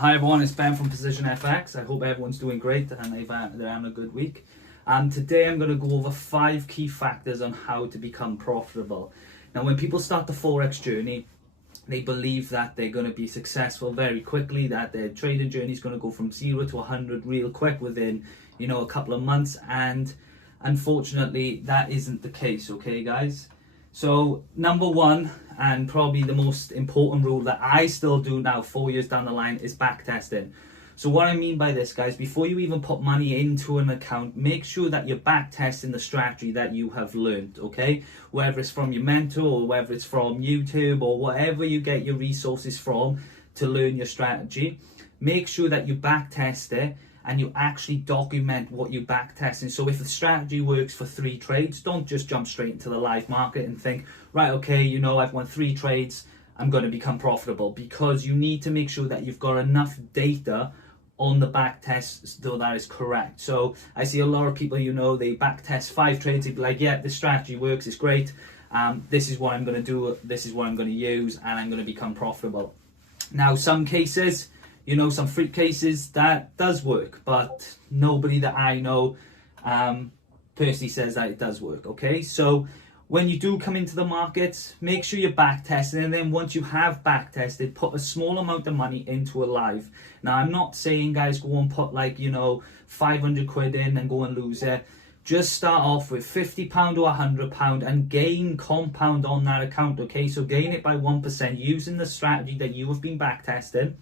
Hi everyone, it's Ben from PrecisionFX. I hope everyone's doing great and they're having a good week. And today I'm going to go over 5 key factors on how to become profitable. Now, when people start the forex journey, they believe that they're going to be successful very quickly, that their trading journey is going to go from 0 to 100 real quick within, a couple of months. And unfortunately, that isn't the case, okay, guys? So number one, and probably the most important rule that I still do now 4 years down the line, is back testing. So what I mean by this, guys, before you even put money into an account, make sure that you're back testing the strategy that you have learned, okay? Whether it's from your mentor or whether it's from YouTube or whatever you get your resources from to learn your strategy, make sure that you back test it and you actually document what you're back testing. So if the strategy works for 3 trades, don't just jump straight into the live market and think, right, okay, I've won 3 trades, I'm going to become profitable, because you need to make sure that you've got enough data on the back test so that is correct. So I see a lot of people, they back test 5 trades, they'd be like, yeah, this strategy works, it's great, this is what I'm going to do, this is what I'm going to use, and I'm going to become profitable. Now, some cases, some freak cases, that does work, but nobody that I know personally says that it does work, okay? So when you do come into the market, make sure you're back testing, and then once you have back tested, put a small amount of money into a live. Now, I'm not saying, guys, go and put 500 quid in and go and lose it. Just start off with £50 or £100 and gain compound on that account, okay? So gain it by 1% using the strategy that you have been back testing.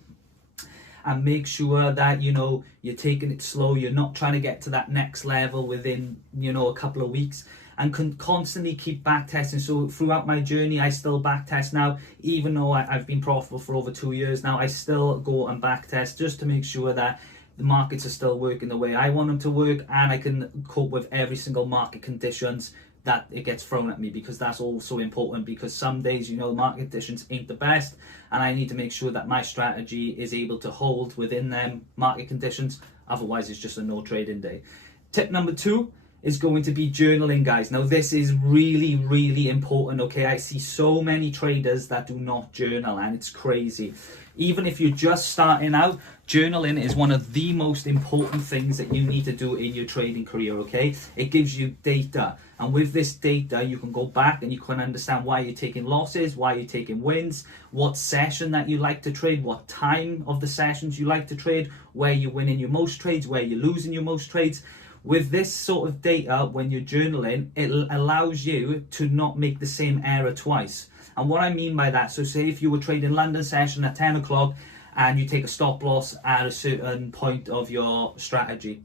And make sure that, you're taking it slow. You're not trying to get to that next level within, a couple of weeks. And can constantly keep back testing. So throughout my journey, I still back test now. Even though I've been profitable for over 2 years now, I still go and back test just to make sure that the markets are still working the way I want them to work. And I can cope with every single market conditions that it gets thrown at me, because that's also important, because some days, the market conditions ain't the best, and I need to make sure that my strategy is able to hold within them market conditions. Otherwise, it's just a no trading day. Tip number 2 is going to be journaling, guys. Now, this is really, really important, okay? I see so many traders that do not journal, and it's crazy. Even if you're just starting out, journaling is one of the most important things that you need to do in your trading career, okay? It gives you data. And with this data, you can go back and you can understand why you're taking losses, why you're taking wins, what session that you like to trade, what time of the sessions you like to trade, where you're winning your most trades, where you're losing your most trades. With this sort of data, when you're journaling, it allows you to not make the same error twice. And what I mean by that, so say if you were trading London session at 10 o'clock and you take a stop loss at a certain point of your strategy,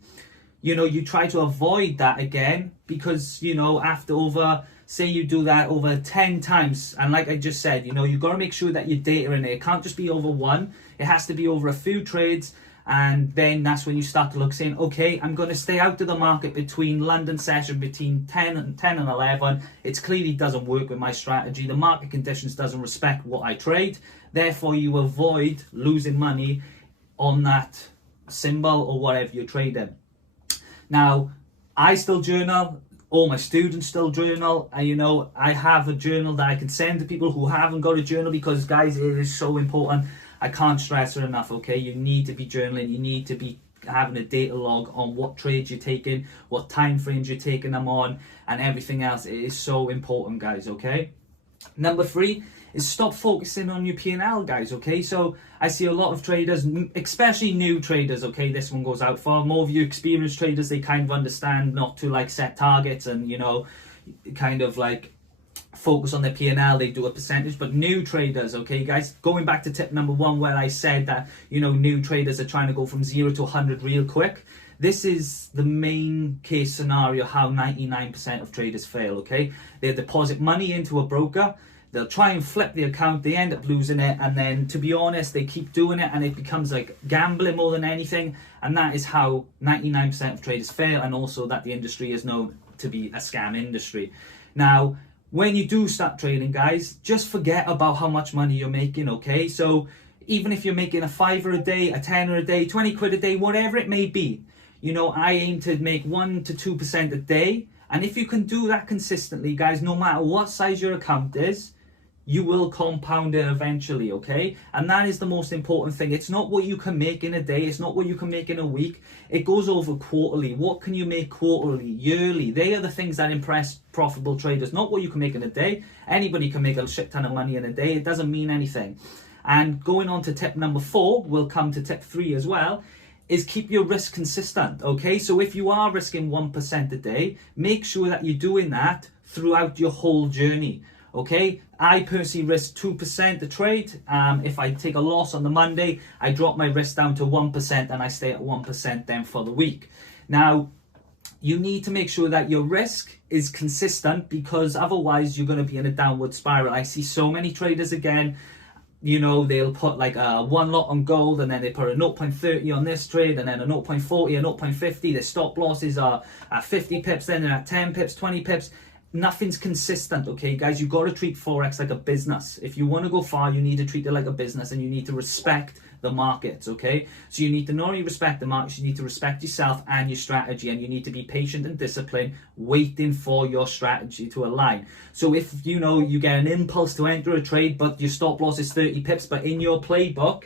you try to avoid that again, because, after say you do that over 10 times, and like I just said, you've got to make sure that your data in it can't just be over one, it has to be over a few trades. And then that's when you start to look, saying, okay, I'm going to stay out of the market between London session between 10 and 11. It clearly doesn't work with my strategy. The market conditions doesn't respect what I trade. Therefore, you avoid losing money on that symbol or whatever you're trading. Now, I still journal. All my students still journal. I have a journal that I can send to people who haven't got a journal, because, guys, it is so important. I can't stress it enough, okay? You need to be journaling. You need to be having a data log on what trades you're taking, what time frames you're taking them on, and everything else. It is so important, guys, okay? Number 3 is stop focusing on your P&L, guys, okay? So I see a lot of traders, especially new traders, okay? This one goes out for more of you experienced traders. They kind of understand not to set targets and, kind of focus on their P&L, they do a percentage. But new traders, okay, guys, going back to tip number 1, where I said that, new traders are trying to go from 0 to 100 real quick. This is the main case scenario how 99% of traders fail, okay? They deposit money into a broker, they'll try and flip the account, they end up losing it, and then, to be honest, they keep doing it, and it becomes like gambling more than anything. And that is how 99% of traders fail, and also that the industry is known to be a scam industry. Now, when you do start trading, guys, just forget about how much money you're making, okay? So even if you're making a £5 a day, a £10 a day, 20 quid a day, whatever it may be, I aim to make 1 to 2% a day. And if you can do that consistently, guys, no matter what size your account is, you will compound it eventually, okay? And that is the most important thing. It's not what you can make in a day. It's not what you can make in a week. It goes over quarterly. What can you make quarterly, yearly? They are the things that impress profitable traders, not what you can make in a day. Anybody can make a shit ton of money in a day. It doesn't mean anything. And going on to tip number 4, we'll come to tip 3 as well, is keep your risk consistent, okay? So if you are risking 1% a day, make sure that you're doing that throughout your whole journey. Okay, I personally risk 2% a trade. If I take a loss on the Monday, I drop my risk down to 1% and I stay at 1% then for the week. Now, you need to make sure that your risk is consistent, because otherwise you're going to be in a downward spiral. I see so many traders again, you know, they'll put like a 1 lot on gold, and then they put a 0.30 on this trade, and then a 0.40, a 0.50. Their stop losses are at 50 pips, then they're at 10 pips, 20 pips. Nothing's consistent, okay, guys? You've got to treat Forex like a business. If you want to go far, you need to treat it like a business, and you need to respect the markets, okay? So you need to not only respect the markets, you need to respect yourself and your strategy, and you need to be patient and disciplined, waiting for your strategy to align. So if, you know, you get an impulse to enter a trade, but your stop loss is 30 pips, but in your playbook,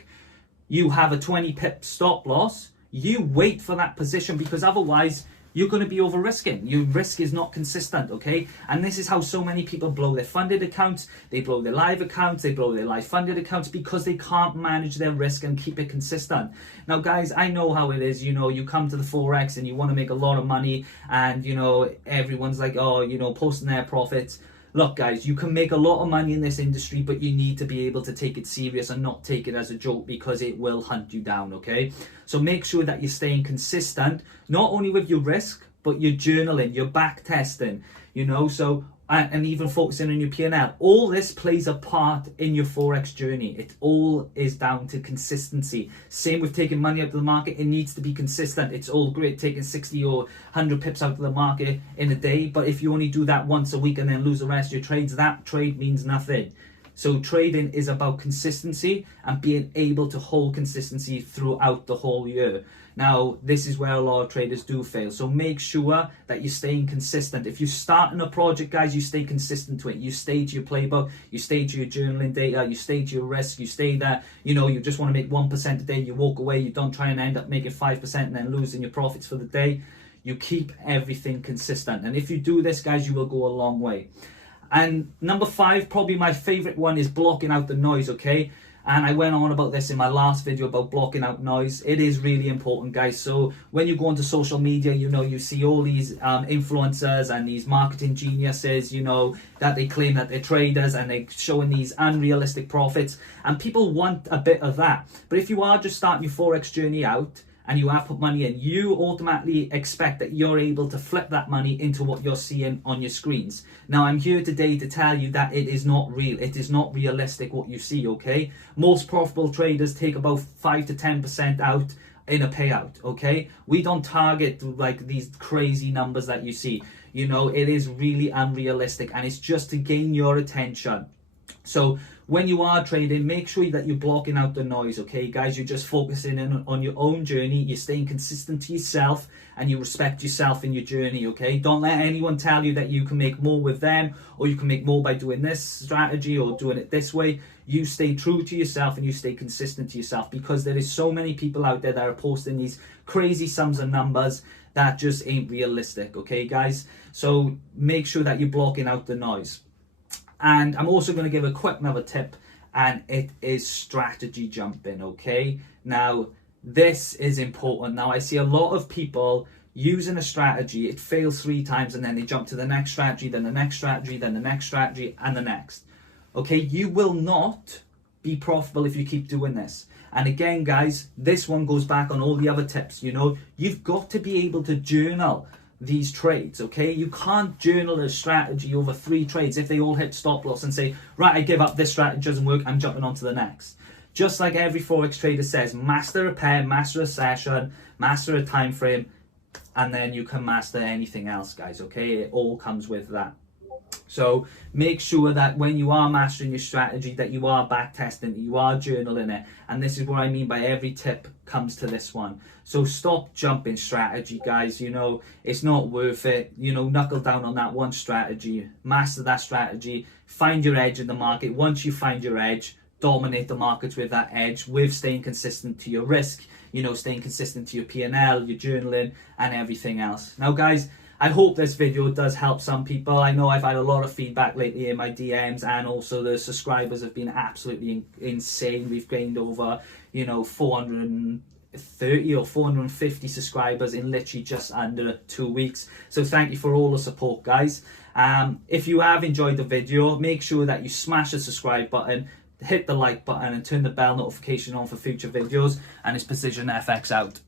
you have a 20 pip stop loss, you wait for that position, because otherwise you're going to be over risking. Your risk is not consistent, okay? And this is how so many people blow their funded accounts, they blow their live accounts, they blow their live funded accounts, because they can't manage their risk and keep it consistent. Now, guys, I know how it is. You know, you come to the Forex and you want to make a lot of money, and, you know, everyone's like, oh, you know, posting their profits. Look, guys, you can make a lot of money in this industry, but you need to be able to take it serious and not take it as a joke, because it will hunt you down, okay? So make sure that you're staying consistent, not only with your risk, but your journaling, your back testing, you know, so, and even focusing on your P&L. All this plays a part in your Forex journey. It all is down to consistency. Same with taking money out of the market. It needs to be consistent. It's all great taking 60 or 100 pips out of the market in a day, but if you only do that once a week and then lose the rest of your trades, that trade means nothing. So trading is about consistency and being able to hold consistency throughout the whole year. Now, this is where a lot of traders do fail. So make sure that you're staying consistent. If you're starting a project, guys, you stay consistent to it. You stay to your playbook, you stay to your journaling data, you stay to your risk, you stay there. You know, you just want to make 1% a day, you walk away, you don't try and end up making 5% and then losing your profits for the day. You keep everything consistent. And if you do this, guys, you will go a long way. And number 5, probably my favorite one, is blocking out the noise, okay? And I went on about this in my last video about blocking out noise. It is really important, guys. So when you go onto social media, you know, you see all these influencers and these marketing geniuses, you know, that they claim that they're traders and they're showing these unrealistic profits. And people want a bit of that. But if you are just starting your Forex journey out, and you have put money in, you automatically expect that you're able to flip that money into what you're seeing on your screens. Now, I'm here today to tell you that it is not real. It is not realistic what you see, okay? Most profitable traders take about 5 to 10% out in a payout, okay? We don't target like these crazy numbers that you see. You know, it is really unrealistic, and it's just to gain your attention. So when you are trading, make sure that you're blocking out the noise, okay, guys? You're just focusing in on your own journey. You're staying consistent to yourself, and you respect yourself in your journey, okay? Don't let anyone tell you that you can make more with them, or you can make more by doing this strategy or doing it this way. You stay true to yourself and you stay consistent to yourself, because there is so many people out there that are posting these crazy sums of numbers that just ain't realistic, okay, guys? So make sure that you're blocking out the noise. And I'm also going to give a quick another tip, and it is strategy jumping, okay? Now, this is important. Now, I see a lot of people using a strategy, it fails 3 times, and then they jump to the next strategy, then the next strategy, then the next strategy, and the next. Okay, you will not be profitable if you keep doing this. And again, guys, this one goes back on all the other tips, you know? You've got to be able to journal these trades, okay? You can't journal a strategy over 3 trades if they all hit stop loss and say, right, I give up, this strategy doesn't work, I'm jumping on to the next. Just like every Forex trader says, master a pair, master a session, master a time frame, and then you can master anything else, guys, okay? It all comes with that. So make sure that when you are mastering your strategy, that you are back testing, that you are journaling it. And this is what I mean by every tip comes to this one. So stop jumping strategy, guys. You know, it's not worth it. You know, knuckle down on that one strategy, master that strategy, find your edge in the market. Once you find your edge, dominate the markets with that edge, with staying consistent to your risk, you know, staying consistent to your P&L, your journaling, and everything else. Now, guys, I hope this video does help some people. I know I've had a lot of feedback lately in my DMs, and also the subscribers have been absolutely insane. We've gained over, you know, 430 or 450 subscribers in literally just under 2 weeks. So thank you for all the support, guys. If you have enjoyed the video, make sure that you smash the subscribe button, hit the like button, and turn the bell notification on for future videos. And it's PrecisionFX out.